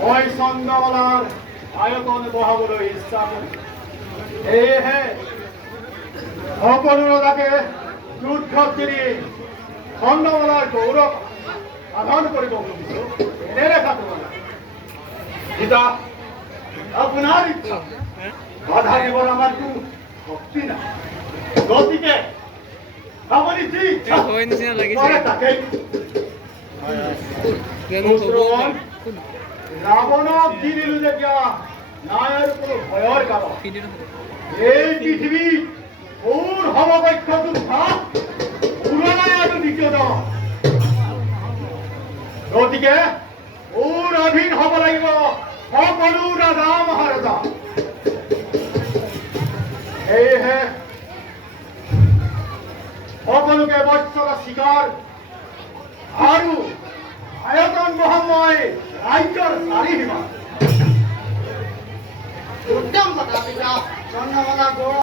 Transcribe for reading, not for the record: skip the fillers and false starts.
মই চন্দ্ৰমালাৰ আয়তন বঢ়াবলৈ ইচ্ছা কৰোঁ। সেয়েহে সকলো ৰজাকে যুদ্ধত কিনি চন্দ্ৰমালাৰ গৌৰৱ সাধন কৰিব খুজিছোঁ। এনেৰে থাকিব লাগে পিতা, আপোনাৰ ইচ্ছা বাধা দিবৰ আমাৰতো শক্তি নাই। গতিকে আপুনি যি ইচ্ছা কৰে তাকেই। ৰাৱণক দি দিলো যেতিয়া নাই আৰু কোনো ভয়ৰ কাৰণ। এই পৃথিৱীত মোৰ সমকক্ষ যোদ্ধা পুৰণাই আৰু দ্বিতীয়জন। গতিকে মোৰ অধীন হ'ব লাগিব সকলো ৰাজা মহাৰজা। সেয়েহে সকলোকে বৎসৰ স্বীকাৰ আৰু আয়তন বহাম মই ৰাজ্যৰ চাৰিসীমা। উত্তম কথা পিতা, চন্দ্ৰমালা গৌৰৱ